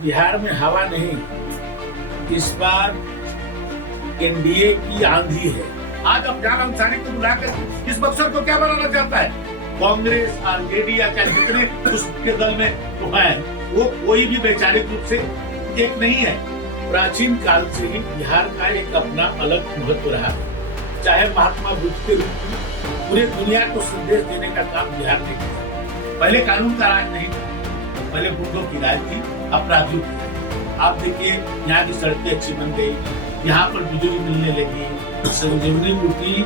बिहार में हवा नहीं, इस बार एनडीए की आंधी है। आज अफजान अंसारी को बुलाकर इस बक्सर को क्या बनाना चाहता है? कांग्रेस, आरजेडी या चाहे जितने उसके दल में तो है, वो कोई भी वैचारिक रूप से एक नहीं है। प्राचीन काल से ही बिहार का एक अपना अलग महत्व रहा है। चाहे महात्मा बुद्ध के रूप में पूरे दुनिया को संदेश देने का काम बिहार ने किया। पहले कानून का राज नहीं था, पहले गुंडों की राज थी, अपराधियों की राज। आप देखिए यहाँ की सड़कें अच्छी बन गई, यहाँ पर बिजली मिलने लगी। संजीवनी बूटी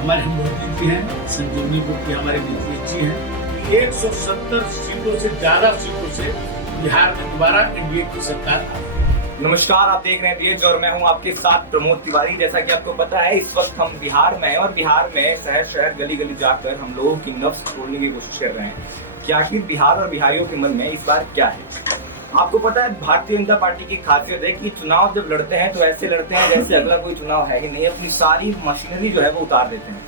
हमारे मोदी जी हैं, संजीवनी बूटी हमारे नीतीश जी हैं। 170 सीटों से ज्यादा सीटों से बिहार में दोबारा एनडीए की सरकार आ। नमस्कार, आप देख रहे हैं बीएच और मैं हूं आपके साथ प्रमोद तिवारी। जैसा कि आपको पता है, इस वक्त हम बिहार में हैं और बिहार में शहर शहर गली गली जाकर हम लोगों की नब्ज खोलने की कोशिश कर रहे हैं कि आखिर बिहार और बिहारियों के मन में इस बार क्या है। आपको पता है, भारतीय जनता पार्टी की खासियत है कि चुनाव जब लड़ते हैं तो ऐसे लड़ते हैं जैसे अगला कोई चुनाव है ही नहीं। अपनी सारी मशीनरी जो है वो उतार देते हैं।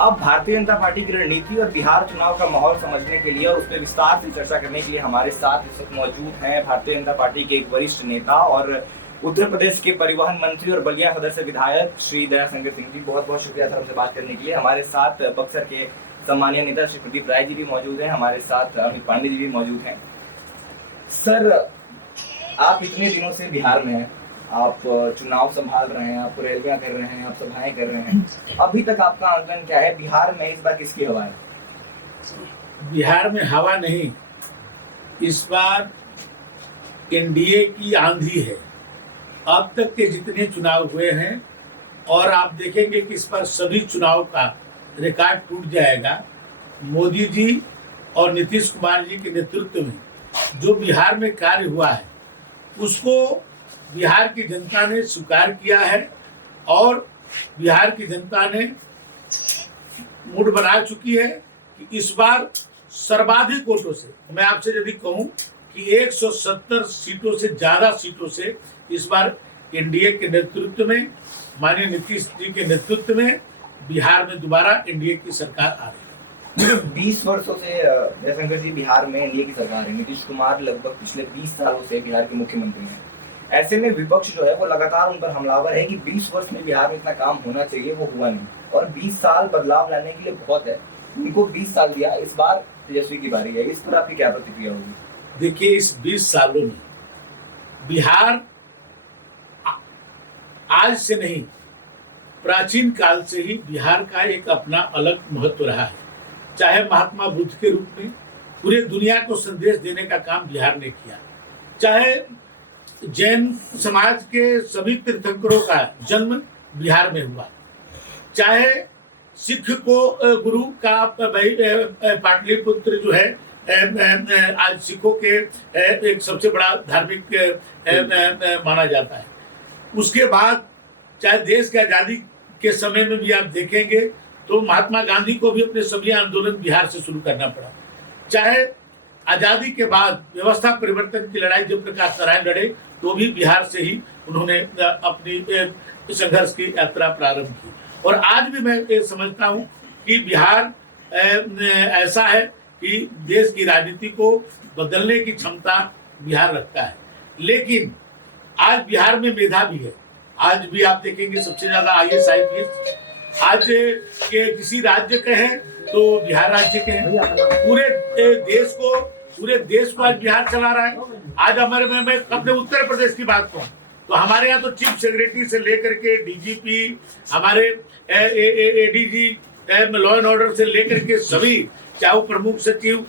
अब भारतीय जनता पार्टी की रणनीति और बिहार चुनाव का माहौल समझने के लिए और उस पर विस्तार से चर्चा करने के लिए हमारे साथ इस वक्त मौजूद हैं भारतीय जनता पार्टी के एक वरिष्ठ नेता और उत्तर प्रदेश के परिवहन मंत्री और बलिया सदर से विधायक श्री दयाशंकर सिंह जी। बहुत बहुत शुक्रिया सर हमसे बात करने के लिए। हमारे साथ बक्सर के सम्मानीय नेता श्री प्रदीप राय जी भी मौजूद हैं। हमारे साथ अमित पांडे जी भी मौजूद हैं। सर, आप इतने दिनों से बिहार में हैं, आप चुनाव संभाल रहे हैं, आप रैलियां कर रहे हैं, आप सभाएं कर रहे हैं। अभी तक आपका आंकलन क्या है, बिहार में इस बार किसकी हवा है? बिहार में हवा नहीं, इस बार एनडीए की आंधी है। अब तक के जितने चुनाव हुए हैं और आप देखेंगे कि इस बार सभी चुनाव का रिकॉर्ड टूट जाएगा। मोदी जी और नीतीश कुमार जी के नेतृत्व में जो बिहार में कार्य हुआ है उसको बिहार की जनता ने स्वीकार किया है और बिहार की जनता ने मूड बना चुकी है कि इस बार सर्वाधिक वोटों से, मैं आपसे यदि कहूं कि 170 सीटों से ज्यादा सीटों से इस बार एनडीए के नेतृत्व में, माननीय नीतीश जी के नेतृत्व में बिहार में दोबारा एनडीए की सरकार आ रही है। 20 वर्षों से जयशंकर जी बिहार में एनडीए की सरकार है। नीतीश कुमार लगभग पिछले 20 सालों से बिहार के मुख्यमंत्री हैं। ऐसे में विपक्ष जो है वो लगातार उन पर हमलावर है कि 20 वर्ष में बिहार में इतना काम होना चाहिए, वो हुआ नहीं। और 20 साल बदलाव लाने के लिए बहुत है, उनको 20 साल दिया, इस बार तेजस्वी की बारी है। इस पर आपकी क्या प्रतिक्रिया होगी? देखिए, इस 20 सालों में बिहार आज से नहीं, प्राचीन काल से ही बिहार का एक अपना अलग महत्व रहा है। चाहे महात्मा बुद्ध के रूप में पूरे दुनिया को संदेश देने का काम बिहार ने किया, चाहे जैन समाज के सभी तीर्थंकरों का जन्म बिहार में हुआ, चाहे सिख को गुरु का पाटलिपुत्र जो है आज सिखों के एक सबसे बड़ा धार्मिक माना जाता है। उसके बाद चाहे देश की आजादी के समय में भी आप देखेंगे तो महात्मा गांधी को भी अपने सभी आंदोलन बिहार से शुरू करना पड़ा। चाहे आजादी के बाद व्यवस्था परिवर्तन की लड़ाई जब प्रकाश नारायण लड़े तो भी बिहार से ही उन्होंने अपनी संघर्ष की यात्रा प्रारंभ की। और आज भी मैं समझता हूं कि बिहार ऐसा है कि देश की राजनीति को बदलने की क्षमता बिहार रखता है। लेकिन आज बिहार में मेधा भी है। आज भी आप देखेंगे सबसे ज्यादा IAS IPS आज के किसी राज्य के हैं तो बिहार राज्य के हैं। पूरे देश को आज बिहार चला रहा है। आज हमारे मैं अपने उत्तर प्रदेश की बात कहूँ तो हमारे यहाँ तो चीफ सेक्रेटरी से लेकर के DGP, हमारे ADG, लॉ एंड ऑर्डर से लेकर के सभी, चाहे वो प्रमुख सचिव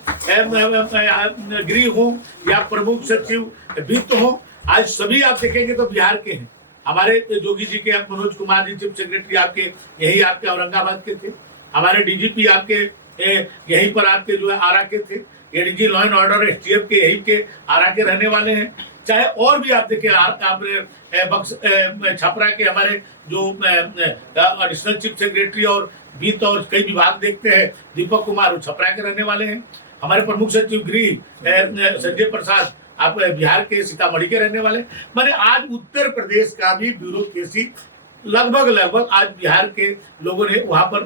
गृह हो या प्रमुख सचिव वित्त हो, आज सभी आप देखेंगे तो बिहार के हैं। हमारे जोगी जी के मनोज कुमार जी चीफ सेक्रेटरी आपके यही आपके औरंगाबाद के थे। हमारे DGP आपके यहीं पर आपके जो है आरा के थे। ADG law and order STF के यहीं के आरा के रहने वाले हैं। चाहे और भी आप देखिए, आपने छपरा के हमारे जो एडिशनल चीफ सेक्रेटरी और वित्त और कई विभाग देखते हैं, दीपक कुमार, छपरा के रहने वाले हैं। हमारे प्रमुख सचिव गृह संजय प्रसाद आप बिहार के सीतामढ़ी के रहने वाले। माने आज उत्तर प्रदेश का भी ब्यूरोक्रेसी लगभग आज बिहार के लोगों ने वहां पर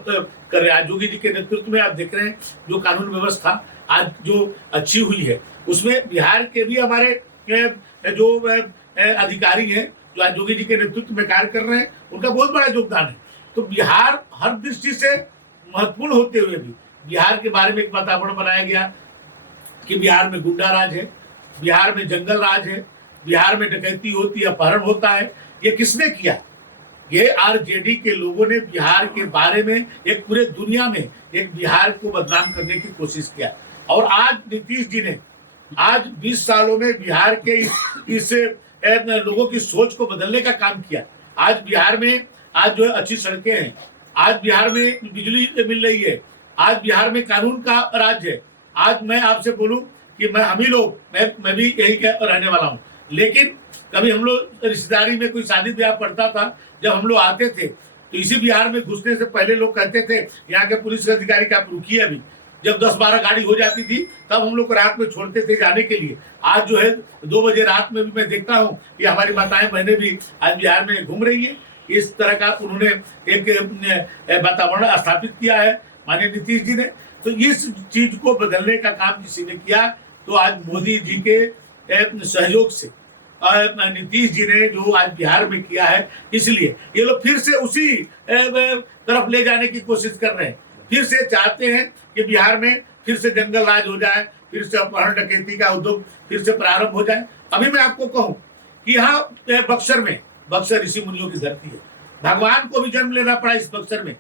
कर रहे हैं। जोगी जी के नेतृत्व में आप देख रहे हैं जो कानून व्यवस्था आज जो अच्छी हुई है उसमें बिहार के भी हमारे जो अधिकारी हैं जो आज योगी जी के नेतृत्व में कार्य कर रहे हैं, उनका बहुत बड़ा योगदान है। तो बिहार हर दृष्टि से महत्वपूर्ण होते हुए भी बिहार के बारे में एक वातावरण बनाया गया कि बिहार में गुंडा राज है, बिहार में जंगल राज है, बिहार में डकैती होती है, अपहरण होता है। ये किसने किया? ये आरजेडी के लोगों ने बिहार के बारे में एक पूरे दुनिया में एक बिहार को बदनाम करने की कोशिश किया। और आज नीतीश जी ने आज 20 सालों में बिहार के इस लोगों की सोच को बदलने का काम किया। आज बिहार में आज जो है अच्छी सड़कें हैं, आज बिहार में बिजली मिल रही है, आज बिहार में कानून का राज है। आज मैं आपसे बोलूं कि हम ही लोग, मैं भी यही रहने वाला हूं, लेकिन कभी हम लोग रिश्तेदारी में कोई शादी ब्याह पड़ता था, जब हम लोग आते थे तो इसी बिहार में घुसने से पहले लोग कहते थे यहाँ के पुलिस अधिकारी का आप रुकिए अभी। जब 10-12 गाड़ी हो जाती थी तब हम लोग को रात में छोड़ते थे जाने के लिए। आज जो है 2 बजे रात में भी मैं देखता हूँ कि हमारी माताएं बहनें भी आज बिहार में घूम रही है। इस तरह का उन्होंने एक वातावरण स्थापित किया है माननीय नीतीश जी ने। तो इस चीज को बदलने का काम किसी ने किया तो आज मोदी जी के सहयोग से नीतीश जी ने जो आज बिहार में किया है, इसलिए ये लोग फिर से उसी तरफ ले जाने की कोशिश कर रहे हैं। फिर से चाहते हैं कि बिहार में फिर से जंगल राज हो जाए, फिर से अपहरण डकैती का उद्योग फिर से प्रारंभ हो जाए। अभी मैं आपको कहूं कि यहाँ बक्सर ऋषि मुनियों की धरती है। भगवान को भी जन्म लेना पड़ा इस बक्सर में।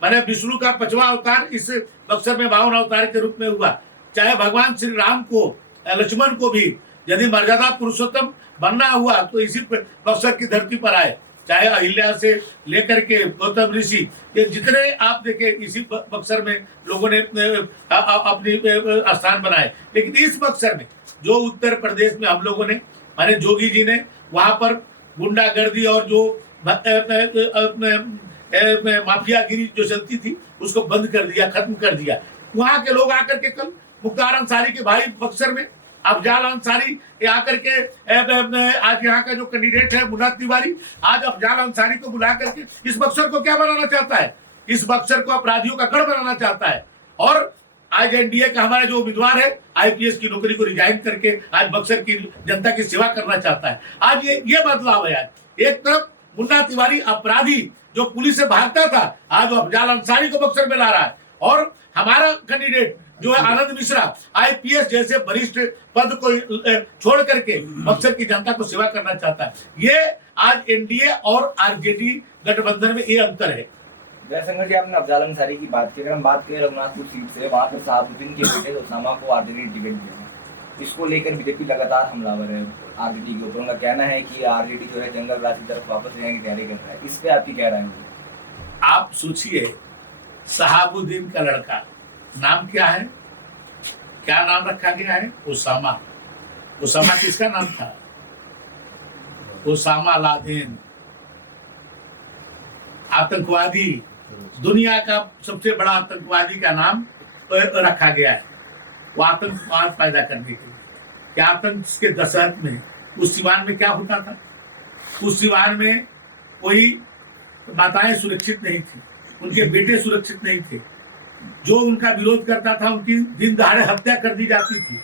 मैंने विष्णु का 5वां अवतार इस बक्सर में 52 अवतार के रूप में हुआ। चाहे भगवान श्री राम को, लक्ष्मण को भी यदि मर्यादा पुरुषोत्तम बनना हुआ तो इसी बक्सर की धरती पर आए। चाहे अहिल्या से लेकर के गौतम ऋषि, ये जितने आप देखें इसी बक्सर में लोगों ने अपनी स्थान बनाए। लेकिन इस बक्सर में जो उत्तर प्रदेश में हम लोगों ने, माने जोगी जी ने वहां पर गुंडागर्दी और जो माफियागिरी जो चलती थी उसको बंद कर दिया, खत्म कर दिया। वहां के लोग आकर के कल मुख्तार अंसारी के भाई बक्सर में अफजाल अंसारी आकर के आज यहाँ का जो कैंडिडेट है मुन्ना तिवारी, आज अफजाल अंसारी को बुला करके इस बक्सर को क्या बनाना चाहता है? इस बक्सर को अपराधियों का गढ़ बनाना चाहता है। और आज एनडीए का हमारा जो उम्मीदवार है आईपीएस की नौकरी को रिजाइन करके आज बक्सर की जनता की सेवा करना चाहता है। आज ये बदलाव है। आज एक तरफ मुन्ना तिवारी अपराधी जो पुलिस से भागता था, आज वो अफजाल अंसारी को बक्सर में ला रहा है। और हमारा कैंडिडेट जो है आनंद मिश्रा आईपीएस जैसे वरिष्ठ पद को छोड़ करके बक्सर की जनता को सेवा करना चाहता है। ये आज एनडीए और आरजेडी गठबंधन में ये अंतर है। जयशंकर जी, आपने अफजाल अंसारी की बात की। अगर हम बात करें रघुनाथपुर सीट से, वहाँ पर शहाबुद्दीन के बेटे उसामा को आरजेडी ने टिकट दिया। इसको लेकर बीजेपी लगातार हमलावर है आरजेडी के ऊपर। उनका कहना है कि आरजेडी जो है जंगल राज की तरफ वापस लेने की तैयारी कर रहा है। इस पे आपकी क्या राय होगी? आप सोचिए, शहाबुद्दीन का लड़का नाम क्या है? क्या नाम रखा गया है? उसामा। उसामा किसका नाम था? उसामा लादेन, आतंकवादी, दुनिया का सबसे बड़ा आतंकवादी का नाम रखा गया है। वो आतंकवाद पैदा करने के लिए। क्या आतंक के दशहत में उस सिवान में क्या होता था? उस सिवान में कोई माताएं सुरक्षित नहीं थी, उनके बेटे सुरक्षित नहीं थे। जो उनका विरोध करता था उनकी दिन दहाड़े हत्या कर दी जाती थी।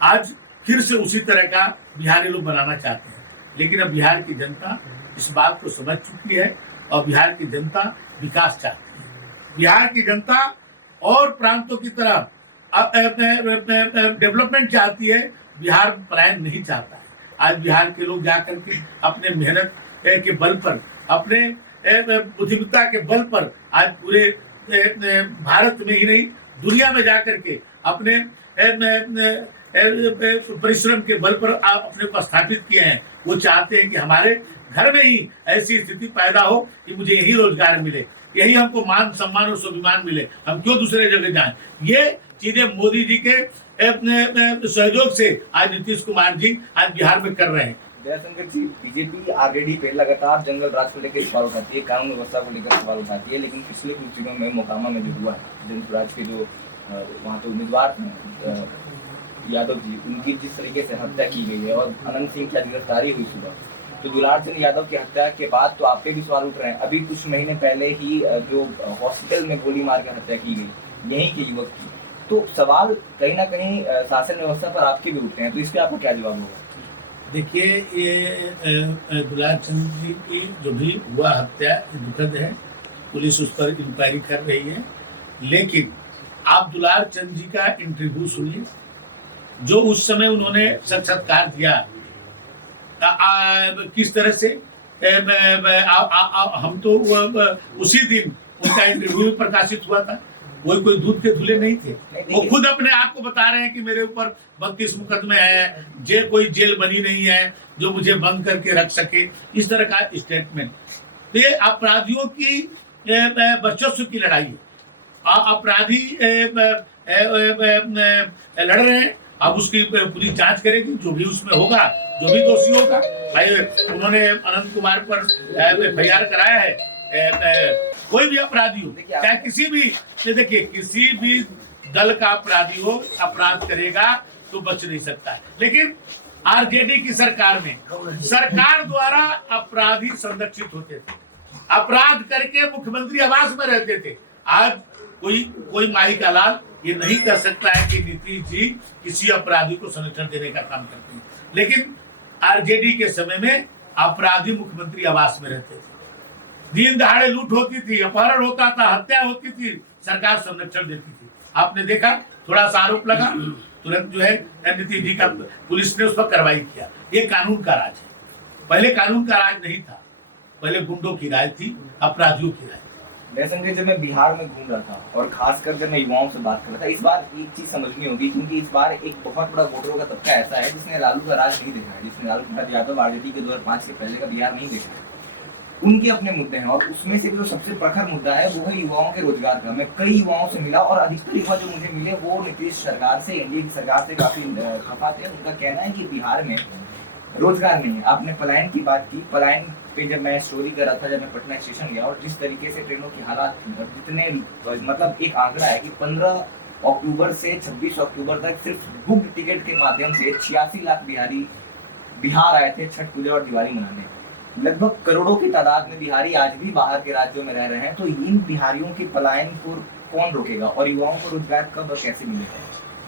आज फिर से उसी तरह का बिहारी लोग बनाना चाहते हैं। लेकिन अब बिहार की जनता इस बात को समझ चुकी है और बिहार की जनता विकास चाहती है। बिहार की जनता और प्रांतों की तरह डेवलपमेंट चाहती है, बिहार पलायन नहीं चाहता है। आज बिहार के लोग जाकर के अपने मेहनत के बल पर, अपने बुद्धिमत्ता के बल पर आज पूरे भारत में ही नहीं दुनिया में जाकर के अपने परिश्रम के बल पर अपने को स्थापित किए हैं। वो चाहते हैं कि हमारे घर में ही ऐसी स्थिति पैदा हो कि मुझे यही रोजगार मिले, यही हमको मान सम्मान और स्वाभिमान मिले, हम क्यों दूसरे जगह जाएं। ये चीजें मोदी जी के सहयोग से आज नीतीश कुमार जी आज बिहार में कर रहे हैं। जयशंकर जी, बीजेपी आरजेडी पे लगातार जंगल राज को लेकर सवाल उठाती है, कानून व्यवस्था को लेकर सवाल उठाती है। लेकिन पिछले कुछ दिनों में मोकामा में जो हुआ जंगल राज के जो वहाँ पे उम्मीदवार यादव जी, उनकी जिस तरीके से हत्या की गई है और अनंत सिंह की गिरफ्तारी हुई सुबह, तो दुलार सिंह यादव की हत्या के बाद तो आप पे भी सवाल उठ रहे हैं। अभी कुछ महीने पहले ही जो हॉस्पिटल में गोली मार कर हत्या की गई यहीं के युवक की, तो सवाल कहीं ना कहीं शासन व्यवस्था पर आपके भी उठते हैं। तो इस पर आपका क्या जवाब होगा? देखिए, ये दुलार चंद जी की जो भी हुआ हत्या ये दुखद है। पुलिस उस पर इंक्वायरी कर रही है, लेकिन आप दुलार चंद जी का इंटरव्यू सुनिए, जो उस समय उन्होंने साक्षात्कार दिया, किस तरह से हम तो उसी दिन उनका इंटरव्यू प्रकाशित हुआ था। वो कोई दूध के धुले नहीं थे। वो खुद अपने आप को बता रहे हैं कि मेरे ऊपर 32 मुकदमे हैं, कोई जेल बनी नहीं है जो मुझे बंद करके रख सके, इस तरह का स्टेटमेंट। तो ये अपराधियों की वर्चस्व की लड़ाई है। अपराधी लड़ रहे हैं, अब उसकी पूरी जांच करेगी, जो भी उसमें होगा, जो भी दोषी होगा। भाई उन्होंने अनंत कुमार पर FIR कराया है। कोई भी अपराधी हो, चाहे किसी भी, देखिए किसी भी दल का अपराधी हो, अपराध करेगा तो बच नहीं सकता है। लेकिन RJD की सरकार में सरकार द्वारा अपराधी संरक्षित होते थे, अपराध करके मुख्यमंत्री आवास में रहते थे। आज कोई माई का लाल ये नहीं कर सकता है कि नीतीश जी किसी अपराधी को संरक्षण देने का काम करते हैं। लेकिन RJD के समय में अपराधी मुख्यमंत्री आवास में रहते थे, दिन दहाड़े लूट होती थी, अपहरण होता था, हत्या होती थी, सरकार संरक्षण देती थी। आपने देखा, थोड़ा सा आरोप लगा, तुरंत जो है नीतीश जी का पुलिस ने उस पर कार्रवाई किया। ये कानून का राज है। पहले कानून का राज नहीं था, पहले गुंडों की राज थी, अपराधियों की राज। जैसे जब मैं बिहार में घूम रहा था और खासकर जब मैं युवाओं से बात कर रहा था, इस बार एक चीज समझनी होगी, क्योंकि इस बार एक बहुत बड़ा वोटरों का तबका ऐसा है जिसने लालू का राज नहीं देखा है, जिसने लालू प्रसाद यादव RJD के 2005 के पहले का बिहार नहीं देखा है। उनके अपने मुद्दे हैं, और उसमें से जो सबसे प्रखर मुद्दा है वो है युवाओं के रोजगार का। मैं कई युवाओं से मिला और अधिकतर युवा जो मुझे मिले वो नीतीश सरकार से, एनडीए की सरकार से काफी खफा थे। उनका कहना है कि बिहार में रोजगार नहीं है। आपने पलायन की बात की, पलायन पे जब मैं स्टोरी कर रहा था, जब मैं पटना स्टेशन गया और जिस तरीके से ट्रेनों की हालात थी, और जितने मतलब एक आंकड़ा है कि 15 अक्टूबर से 26 अक्टूबर तक सिर्फ बुक टिकट के माध्यम से 86 लाख बिहारी बिहार आए थे छठ पूजा और दिवाली मनाने। लगभग करोड़ों की तादाद में बिहारी आज भी बाहर के राज्यों में रह रहे हैं। तो इन बिहारियों के पलायन को कौन रोकेगा और युवाओं को रोजगार कब और कैसे मिलेगा?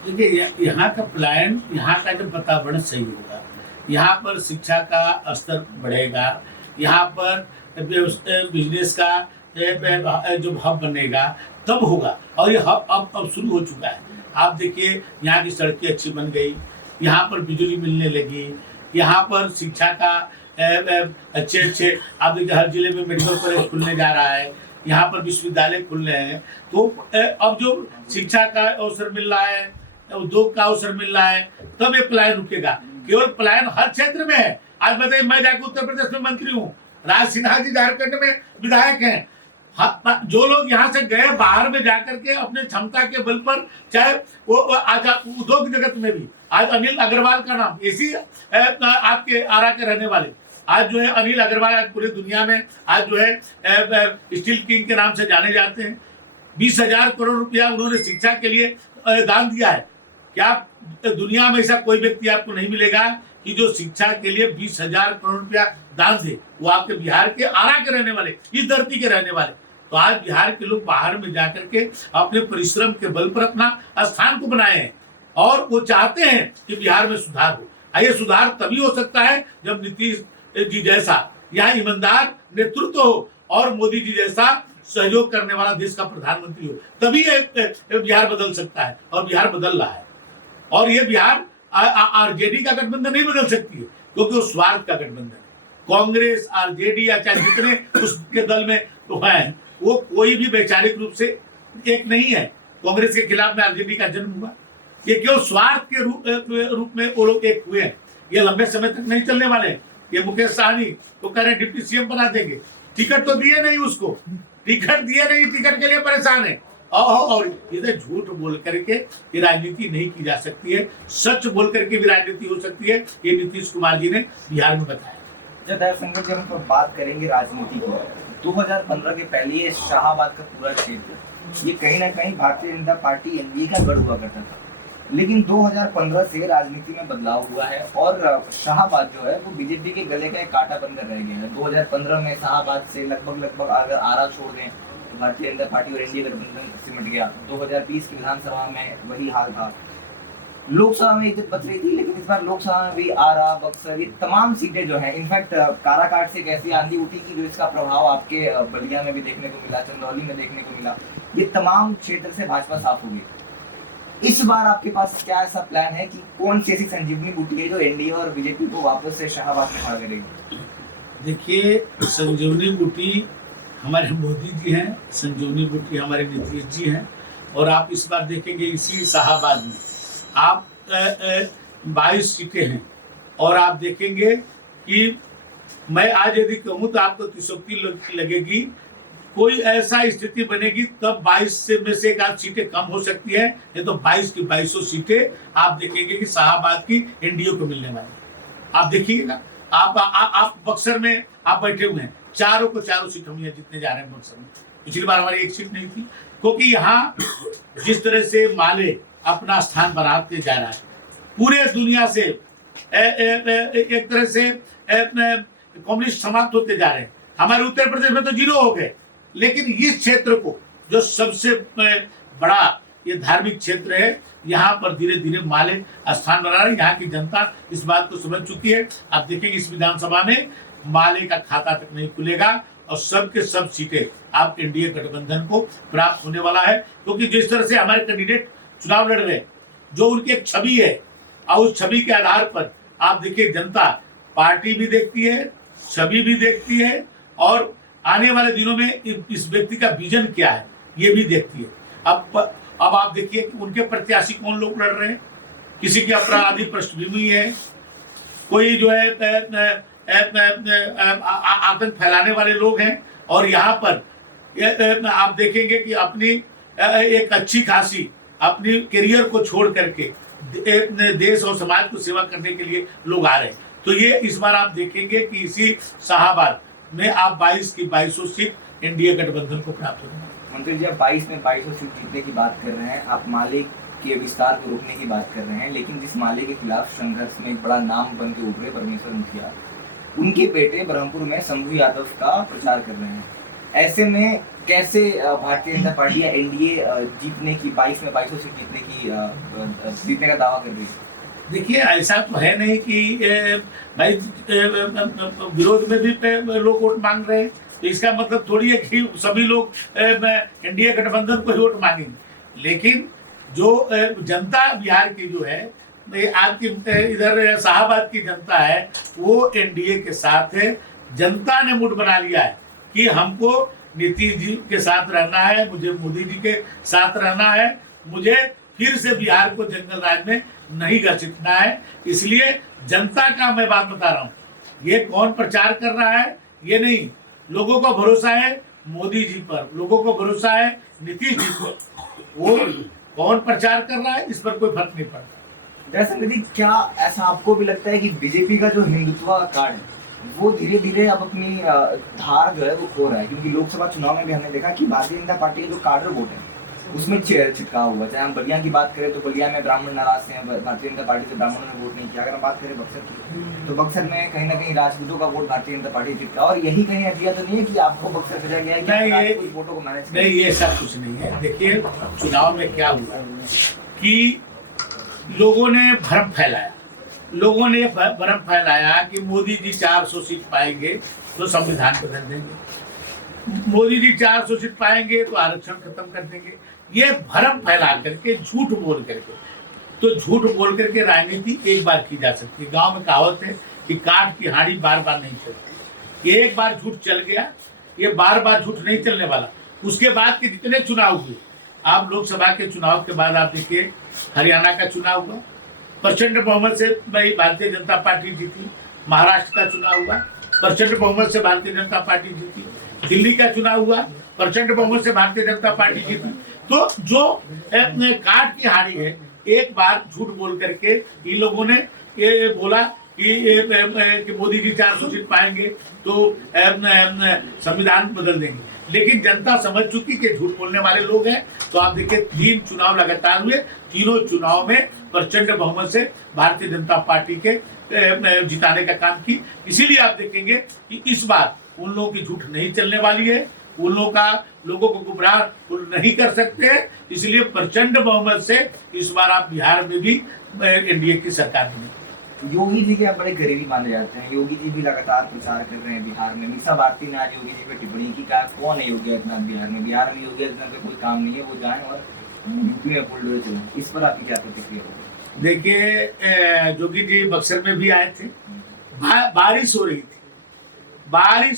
देखिए, यहाँ का पलायन, यहाँ का जब वातावरण सही होगा, यहाँ पर शिक्षा का स्तर बढ़ेगा, यहाँ पर बिजनेस का जो हब बनेगा तब होगा। और ये हब अब शुरू हो चुका है। आप देखिए, यहाँ की सड़कें अच्छी बन गई, यहाँ पर बिजली मिलने लगी, यहाँ पर शिक्षा का अच्छे आप देखिए हर जिले में मेडिकल कॉलेज खुलने जा रहा है, यहाँ पर विश्वविद्यालय खुल रहे हैं। तो अब जो शिक्षा का अवसर मिल रहा है, उद्योग का अवसर मिल रहा है, तब ये पलायन रुकेगा। केवल पलायन हर क्षेत्र में है। आज बताइए, मैं जाकर उत्तर प्रदेश में मंत्री हूँ, राज सिन्हा जी झारखंड में विधायक हैं। जो लोग यहाँ से गए बाहर में जाकर के अपने क्षमता के बल पर, चाहे वो आज उद्योग जगत में भी, आज अनिल अग्रवाल का नाम, इसी आपके आरा के रहने वाले, आज जो है अनिल अग्रवाल आज पूरी दुनिया में आज जो है स्टील किंग के नाम से जाने जाते हैं। 20,000 करोड़ रुपया उन्होंने शिक्षा के लिए दान दिया है। क्या दुनिया में ऐसा कोई व्यक्ति आपको नहीं मिलेगा कि जो शिक्षा के लिए 20,000 करोड़ रुपया दान दे? वो आपके बिहार के आरा के रहने वाले, इस धरती के रहने वाले। तो आज बिहार के लोग बाहर में जाकर के अपने परिश्रम के बल पर अपना स्थान को बनाए हैं, और वो चाहते हैं कि बिहार में सुधार हो। ये सुधार तभी हो सकता है जब नीतीश जी जैसा यहाँ ईमानदार नेतृत्व हो और मोदी जी जैसा सहयोग करने वाला देश का प्रधानमंत्री हो, तभी बिहार बदल सकता है। और बिहार बदल रहा है। और ये बिहार RJD का गठबंधन नहीं बदल सकती है, क्योंकि वो स्वार्थ का गठबंधन है। कांग्रेस, RJD या चाहे जितने उसके दल में हैं, वो कोई भी वैचारिक रूप से एक नहीं है। कांग्रेस के खिलाफ में RJD का जन्म हुआ, ये केवल स्वार्थ के रूप में वो लोग एक हुए हैं। ये लंबे समय तक नहीं चलने वाले हैं। ये मुकेश सहनी तो कह रहे डिप्टी CM बना देंगे, टिकट तो दिए नहीं उसको, टिकट दिए नहीं, टिकट के लिए परेशान है। और इधर झूठ बोल करके ये राजनीति नहीं की जा सकती है, सच बोल करके भी राजनीति हो सकती है। ये नीतीश कुमार जी ने बिहार में बताया। जब हम बात करेंगे राजनीति की, 2015 के पहले ये शाहाबाद का पूरा क्षेत्र ये कहीं ना कहीं भारतीय जनता पार्टी एनडीए का गढ़ हुआ करता था। लेकिन 2015 से राजनीति में बदलाव हुआ है और शाहाबाद जो है वो बीजेपी के गले का एक कांटा बनकर रह गया है। 2015 में शाहाबाद से लगभग अगर आरा छोड़ दें तो भारतीय जनता पार्टी और एनडीए गठबंधन सिमट गया। 2020 की विधानसभा में वही हाल था। लोकसभा में इज्जत बच रही थी, लेकिन इस बार लोकसभा में भी आरा, बक्सर, ये तमाम सीटें जो हैं, इनफैक्ट काराकाट से एक ऐसी आंधी उठी कि जो इसका प्रभाव आपके बलिया में भी देखने को मिला, चंदौली में देखने को मिला, ये तमाम क्षेत्र से भाजपा साफ हो गई। इस बार आपके पास क्या ऐसा प्लान है कि कौन सी ऐसी संजीवनी बूटी है जो एनडीए और बीजेपी को वापस से शाहबाद में खड़ा करेगी? देखिए, संजीवनी बूटी हमारे मोदी जी हैं, संजीवनी बूटी हमारे नीतीश जी हैं, और आप इस बार देखेंगे इसी शाहबाद में आप 22 सीटें हैं, और आप देखेंगे कि मैं आज यदि कहूँ तो आपको तिसोक्ति लगेगी। कोई ऐसा स्थिति बनेगी तब 22 में से एक आध सीटें कम हो सकती है, नहीं तो 22 की 22 सीटें आप देखेंगे कि शाहबाद की एनडीए को मिलने वाली है। आप देखिएगा, आप बक्सर में आप बैठे हुए हैं, चारों को चारों सीट हम यहाँ जीतने जा रहे हैं बक्सर में। पिछली बार हमारी एक सीट नहीं थी, क्योंकि यहाँ जिस तरह से माले अपना स्थान बनाते जा रहा है, पूरे दुनिया से एक तरह से कम्युनिस्ट समाप्त होते जा रहे हैं। हमारे उत्तर प्रदेश में तो 0 हो गए, लेकिन इस क्षेत्र को जो सबसे बड़ा ये धार्मिक क्षेत्र है, यहाँ पर धीरे धीरे माले स्थान बना रहे हैं। यहाँ की जनता इस बात को समझ चुकी है। आप देखेंगे इस विधानसभा में माले का खाता तक नहीं खुलेगा, और सबके सब सीटें आप एनडीए गठबंधन को प्राप्त होने वाला है, क्योंकि जिस तरह से हमारे कैंडिडेट चुनाव लड़ रहे हैं, जो उनकी एक छवि है, और उस छवि के आधार पर आप देखिए जनता पार्टी भी देखती है, छवि भी देखती है, और आने वाले दिनों में इस व्यक्ति का विजन क्या है ये भी देखती है। अब आप देखिए कि उनके प्रत्याशी कौन लोग लड़ रहे हैं। किसी की अपराधी पृष्ठभूमि है, कोई जो है आतंक फैलाने वाले लोग हैं, और यहाँ पर आप देखेंगे कि अपनी एक अच्छी खासी अपनी करियर को छोड़ करके देश और समाज को सेवा करने के लिए लोग आ रहे हैं। तो ये इस बार आप देखेंगे कि इसी शाहबाद में आप 22 की 22 सीट एनडीए गठबंधन को प्राप्त होंगे। मंत्री जी, आप 22 में 22 सीट जीतने की बात कर रहे हैं, आप माले के विस्तार को रोकने की बात कर रहे हैं, लेकिन जिस माले के खिलाफ संघर्ष में एक बड़ा नाम बन के उभरे परमेश्वर मुखिया, उनके बेटे ब्रह्मपुर में शंभू यादव का प्रचार कर रहे हैं। ऐसे में कैसे भारतीय जनता पार्टी या एनडीए जीतने की 22 में 22 सीट जीतने का दावा कर रही है? देखिए, ऐसा तो है नहीं कि भाई विरोध में भी लोग वोट मांग रहे हैं, तो इसका मतलब थोड़ी है कि सभी लोग एनडीए गठबंधन को ही वोट मांगेंगे। लेकिन जो जनता बिहार की जो है, आपकी इधर शाहबाद की जनता है, वो एनडीए के साथ है। जनता ने मूड बना लिया है कि हमको नीतीश जी के साथ रहना है, मुझे मोदी जी के साथ रहना है, मुझे फिर से बिहार को जंगल राज में नहीं घसीटना है। इसलिए जनता का मैं बात बता रहा हूँ, ये कौन प्रचार कर रहा है ये नहीं, लोगों को भरोसा है मोदी जी पर, लोगों को भरोसा है नीतीश जी पर। वो कौन प्रचार कर रहा है इस पर कोई फर्क नहीं पड़ता। दरअसल यदि क्या ऐसा आपको भी लगता है कि बीजेपी का जो हिंदुत्व कार्ड है वो धीरे धीरे अब अपनी धार जो है वो खो रहा है? क्योंकि लोकसभा चुनाव में भी हमने देखा कि भारतीय जनता पार्टी के जो कार्डर वोट है उसमें चिपका हुआ। चाहे हम बलिया की बात करें तो बलिया में ब्राह्मण नाराज हैं, भारतीय जनता पार्टी से ब्राह्मणों ने वोट नहीं किया। अगर हम बात करें बक्सर की, तो बक्सर में कहीं ना कहीं राजपूतों का वोट भारतीय जनता पार्टी चिपका। और यही कहीं नतीजा तो नहीं है कि आपको बक्सर भेजा गया है कि राजपूत वोटों को मैनेज नहीं, ये सब कुछ नहीं है। देखिए, चुनाव में क्या हुआ कि लोगों ने भ्रम फैलाया, लोगों ने भ्रम फैलाया कि मोदी जी 400 सीट पाएंगे तो संविधान बदल देंगे, मोदी जी 400 सीट पाएंगे तो आरक्षण खत्म कर देंगे। ये भ्रम फैला करके, झूठ बोल करके, तो झूठ बोल करके राजनीति एक बार की जा सकती है। गांव में कहावत है कि काठ की हांडी बार बार नहीं चलती। एक बार झूठ चल गया, ये बार बार झूठ नहीं चलने वाला। उसके बाद के जितने चुनाव हुए, आप लोकसभा के चुनाव के बाद आप देखिए हरियाणा का चुनाव हुआ, प्रचंड बहुमत से भाई भारतीय जनता पार्टी जीती। महाराष्ट्र का चुनाव हुआ, प्रचंड बहुमत से भारतीय जनता पार्टी जीती। दिल्ली का चुनाव हुआ, प्रचंड बहुमत से भारतीय जनता पार्टी जीती। तो जो काट की हारी है, एक बार झूठ बोल करके इन लोगों ने ये बोला कि मोदी जी 400 सीट पाएंगे तो संविधान बदल देंगे। लेकिन जनता समझ चुकी कि झूठ बोलने वाले लोग हैं। तो आप देखिए 3 चुनाव लगातार हुए, तीनों चुनाव में प्रचंड बहुमत से भारतीय जनता पार्टी के जिताने का काम की। इसीलिए आप देखेंगे कि इस बार उन लोगों की झूठ नहीं चलने वाली है, उन लोगों को गुमराह नहीं कर सकते। इसलिए प्रचंड बहुमत से इस बार आप बिहार में भी एनडीए की सरकार ने नहीं। योगी जी के आप बड़े करीबी माने जाते हैं। योगी जी भी लगातार प्रचार कर रहे हैं बिहार में। मीसा भारती ने आज योगी जी पे टिप्पणी की, कहा कौन है योगी आदित्यनाथ बिहार में? बिहार में योगी आदित्यनाथ का कोई काम नहीं है, वो जाएं और यूपी में बुलडोजर चलाएं। इस पर आपकी क्या प्रतिक्रिया होगी? देखिए, योगी जी बक्सर में भी आए थे, बारिश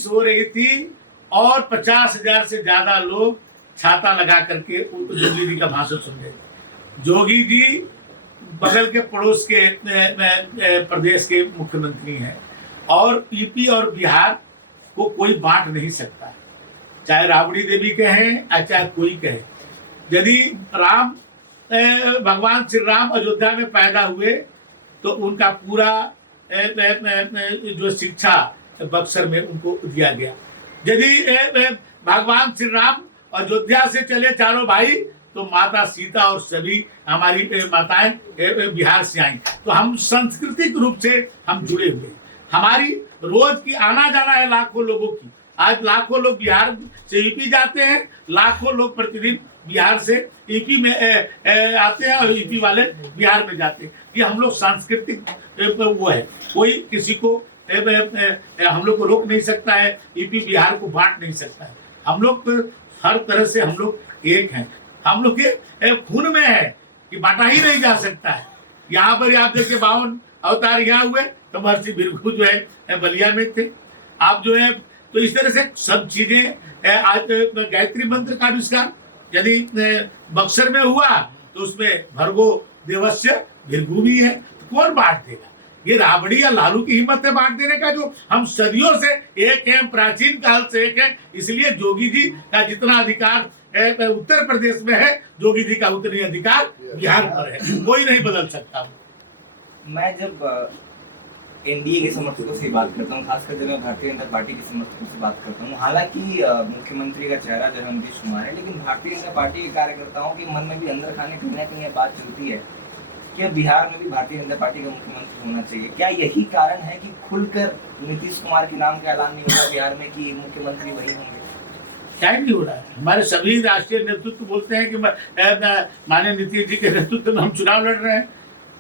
हो रही थी और 50,000 से ज्यादा लोग छाता लगा करके योगी जी का भाषण सुन रहे थे। योगी जी बगल के पड़ोस के प्रदेश के मुख्यमंत्री हैं और यूपी और बिहार को कोई बांट नहीं सकता है, चाहे राबड़ी देवी कहें या चाहे कोई कहे। यदि भगवान श्री राम अयोध्या में पैदा हुए तो उनका पूरा जो शिक्षा बक्सर में उनको दिया गया। यदि भगवान श्री राम अयोध्या से चले चारों भाई तो माता सीता और सभी हमारी माताएं बिहार से आई, तो हम सांस्कृतिक रूप से हम जुड़े हुए। हमारी रोज की आना जाना है लाखों लोगों की। आज लाखों लोग बिहार से यूपी जाते हैं, लाखों लोग प्रतिदिन बिहार से यूपी में आते हैं और यूपी वाले बिहार में जाते हैं। ये हम लोग सांस्कृतिक वो है, कोई किसी को हम लोग को रोक नहीं सकता है, यूपी बिहार को बांट नहीं सकता है। हम लोग हर तरह से हम लोग एक हैं, हम लोग के खून में है कि बांटा ही नहीं जा सकता है। यहाँ पर आप देखिए 52 अवतार यहाँ हुए तो महर्षि भृगु जो है बलिया में थे। आप जो है तो इस तरह से सब चीजें आज गायत्री मंत्र का आविष्कार यदि बक्सर में हुआ तो उसमें भर्गो देवस्य भृगु भी है, तो कौन बांट देगा? ये राबड़ी या लालू की हिम्मत है बांट देने का, जो हम सदियों से एक हैं, प्राचीन काल से एक हैं। इसलिए योगी जी का जितना अधिकार उत्तर प्रदेश में है, योगी जी का उतनी अधिकार बिहार पर है, कोई नहीं बदल सकता। मैं जब एनडीए के समर्थकों से बात करता हूँ, खासकर जब मैं भारतीय जनता पार्टी के समर्थकों से बात करता हूँ, हालांकि मुख्यमंत्री का चेहरा जो है नीतीश कुमार है, लेकिन भारतीय जनता पार्टी के कार्यकर्ताओं के मन में भी अंदर खाने कहीं ना कहीं बात चलती है कि बिहार में भी भारतीय जनता पार्टी का मुख्यमंत्री होना चाहिए। क्या यही कारण है कि खुलकर नीतीश कुमार के नाम का ऐलान नहीं होगा बिहार में कि मुख्यमंत्री वही होंगे? क्या नहीं हो रहा है? हमारे सभी राष्ट्रीय नेतृत्व बोलते हैं कि माननीय नीतीश जी के नेतृत्व में हम चुनाव लड़ रहे हैं।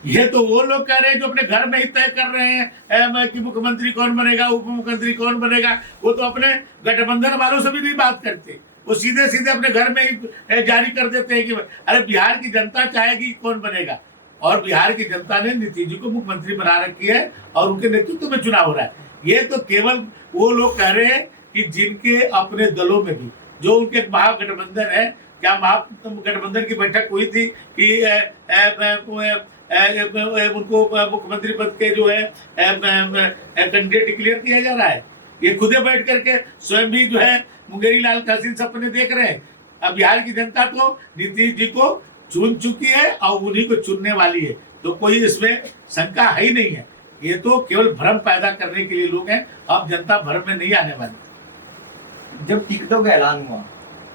ये तो वो लोग कह रहे हैं जो अपने घर में ही तय कर रहे हैं कि मुख्यमंत्री कौन बनेगा, उप मुख्यमंत्री कौन बनेगा। वो तो अपने गठबंधन वालों से भी नहीं बात करते, वो सीधे सीधे अपने घर में ही जारी कर देते हैं कि अरे बिहार की जनता चाहेगी कौन बनेगा। और बिहार की जनता ने नीतीश जी को मुख्यमंत्री बना रखी है और उनके नेतृत्व में चुनाव हो रहा है। ये तो केवल वो लोग कह रहे हैं कि जिनके अपने दलों में भी जो उनके महागठबंधन है, क्या महागठबंधन की बैठक हुई थी कि उनको मुख्यमंत्री पद के जो है कैंडिडेट डिक्लेयर किया जा रहा है। ये खुदे बैठ करके स्वयं भी जो है मुंगेरी लाल का हसीन सपने देख रहे हैं। अब बिहार की जनता तो नीतीश जी को चुन चुकी है और उन्हीं को चुनने वाली है, तो कोई इसमें शंका है ही नहीं है। ये तो केवल भ्रम पैदा करने के लिए लोग हैं, अब जनता भ्रम में नहीं आने वाली। जब टिकटों का ऐलान हुआ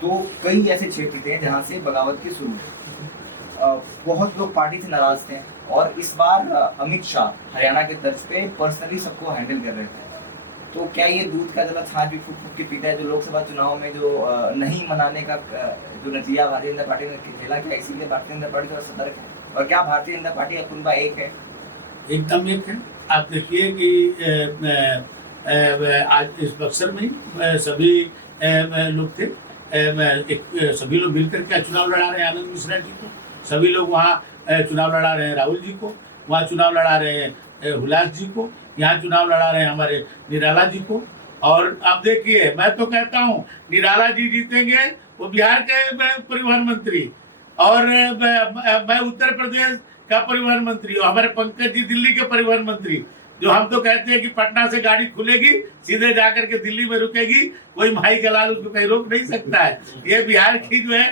तो कई ऐसे क्षेत्र थे जहां से बगावत की शुरू, बहुत लोग पार्टी से नाराज थे और इस बार अमित शाह हरियाणा के तर्ज पे पर्सनली सबको हैंडल कर रहे थे। तो क्या ये दूध का जला छाछ भी फूक फूक के पीता है? जो लोकसभा चुनाव में जो नहीं मनाने का जो नतीजा भारतीय जनता पार्टी ने खेला, क्या इसीलिए भारतीय जनता पार्टी थोड़ा सतर्क है? और क्या भारतीय जनता पार्टी अपना एक है? एकदम एक है। आप देखिए कि आज इस बक्सर में सभी लोग थे, सभी लोग मिलकर के चुनाव लड़ा रहे हैं आनंद मिश्रा जी को, सभी लोग वहाँ चुनाव लड़ा रहे हैं राहुल जी को, वहाँ चुनाव लड़ा रहे हैं हुलास जी को, यहाँ चुनाव लड़ा रहे हैं हमारे निराला जी को। और आप देखिए, मैं तो कहता हूँ निराला जी जीतेंगे, वो बिहार के परिवहन मंत्री, और मैं उत्तर प्रदेश का परिवहन मंत्री, और हमारे पंकज जी दिल्ली के परिवहन मंत्री। जो हम तो कहते हैं कि पटना से गाड़ी खुलेगी सीधे जाकर के दिल्ली में रुकेगी, कोई माई का लाल उसको कहीं रोक नहीं सकता है। ये बिहार की जो है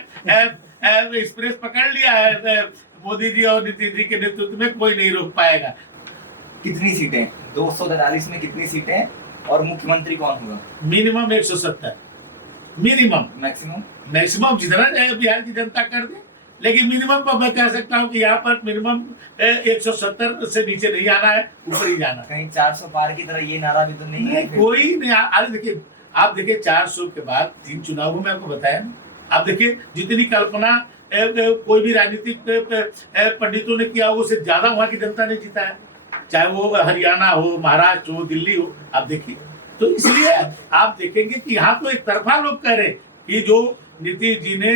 एक्सप्रेस पकड़ लिया है मोदी जी और नीतीश जी के नेतृत्व में, कोई नहीं रोक पाएगा। कितनी सीटें? 243 में कितनी सीटें और मुख्यमंत्री कौन होगा? Minimum 170, minimum. मैक्सिमम जितना बिहार की जनता कर दे, लेकिन मिनिमम पर मैं कह सकता हूँ कि यहाँ पर मिनिमम 170 से नीचे नहीं आना है, ऊपर ही जाना। कहीं 400 पार की तरह ये नारा भी तो नहीं है? कोई नहीं। अरे देखिए, आप देखिए 400 के बाद 3 चुनावों में आपको बताया ना, आप देखिए जितनी कल्पना कोई भी राजनीतिक पंडितों ने किया हो उससे ज्यादा वहां की जनता ने जीता है, चाहे वो हरियाणा हो, महाराष्ट्र हो, दिल्ली हो, आप देखिए। तो इसलिए आप देखेंगे कि यहाँ तो एक तरफा लोग कह रहे कि जो नीतीश जी ने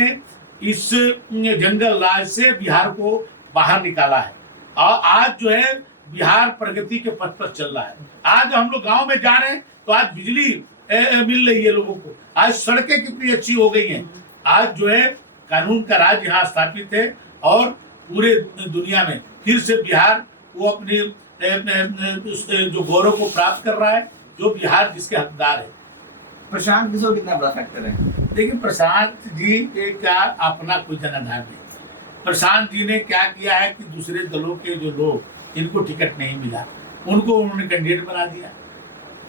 इस जंगल राज से बिहार को बाहर निकाला है और आज जो है बिहार प्रगति के पथ पर चल रहा है। आज हम लोग गांव में जा रहे हैं तो आज बिजली मिल रही है लोगों को, आज सड़कें कितनी अच्छी हो गई हैं, आज जो है कानून का राज यहाँ स्थापित है और पूरे दुनिया में फिर से बिहार वो अपनी जो गौरव को प्राप्त कर रहा है, जो बिहार जिसके हकदार है। प्रशांत किशोर कितना बड़ा फैक्टर है? देखिए प्रशांत जी का अपना कोई जनाधार नहीं। प्रशांत जी ने क्या किया है कि दूसरे दलों के जो लोग इनको टिकट नहीं मिला उनको उन्होंने कैंडिडेट बना दिया।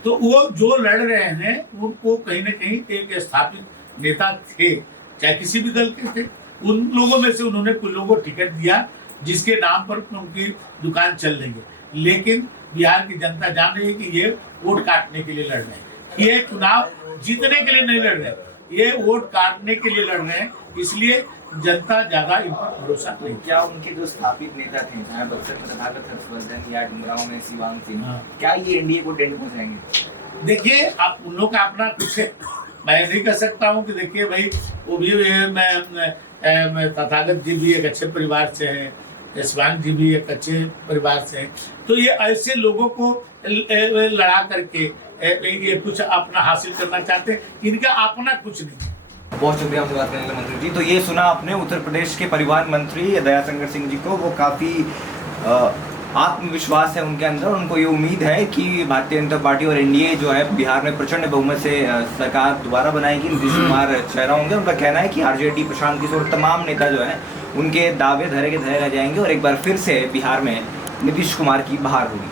तो वो जो लड़ रहे हैं उनको कहीं ना कहीं एक स्थापित नेता थे, चाहे किसी भी दल के थे, उन लोगों में से उन्होंने कुछ लोगों को टिकट दिया जिसके नाम पर उनकी दुकान चल रही है। लेकिन बिहार की जनता जान रही है कि ये वोट काटने के लिए लड़ रहे हैं, ये चुनाव जीतने के लिए नहीं लड़ रहे, ये वोट काटने के लिए लड़ रहे हैं। इसलिए जनता ज्यादा इन पर भरोसा नहीं। क्या उनके जो स्थापित नेता थे, चाहे बक्सर में तथागत हर्षवर्धन या डुमरांव में शिवांग सिंह, क्या ये एनडीए को डेंट पहुंचाएंगे? देखिए आप उन लोग का अपना कुछ है, मैं नहीं कह सकता हूँ कि देखिए भाई वो भी मैं तथागत जी भी एक अच्छे परिवार से हैं, शिवांग जी भी एक अच्छे परिवार से हैं, तो ये ऐसे लोगों को लड़ा करके ये कुछ अपना हासिल करना चाहते हैं, इनका अपना कुछ नहीं। बहुत शुक्रिया आपसे बात करने के लिए मंत्री जी। तो ये सुना आपने उत्तर प्रदेश के परिवहन मंत्री दयाशंकर सिंह जी को, वो काफ़ी आत्मविश्वास है उनके अंदर, उनको ये उम्मीद है कि भारतीय जनता पार्टी और एनडीए जो है बिहार में प्रचंड बहुमत से सरकार दोबारा बनाएगी, नीतीश कुमार चेहरा होंगे। उनका कहना है कि आरजेडी, प्रशांत किशोर, तमाम नेता जो है उनके दावे धरे के धरे रह जाएंगे और एक बार फिर से बिहार में नीतीश कुमार की बहार होगी।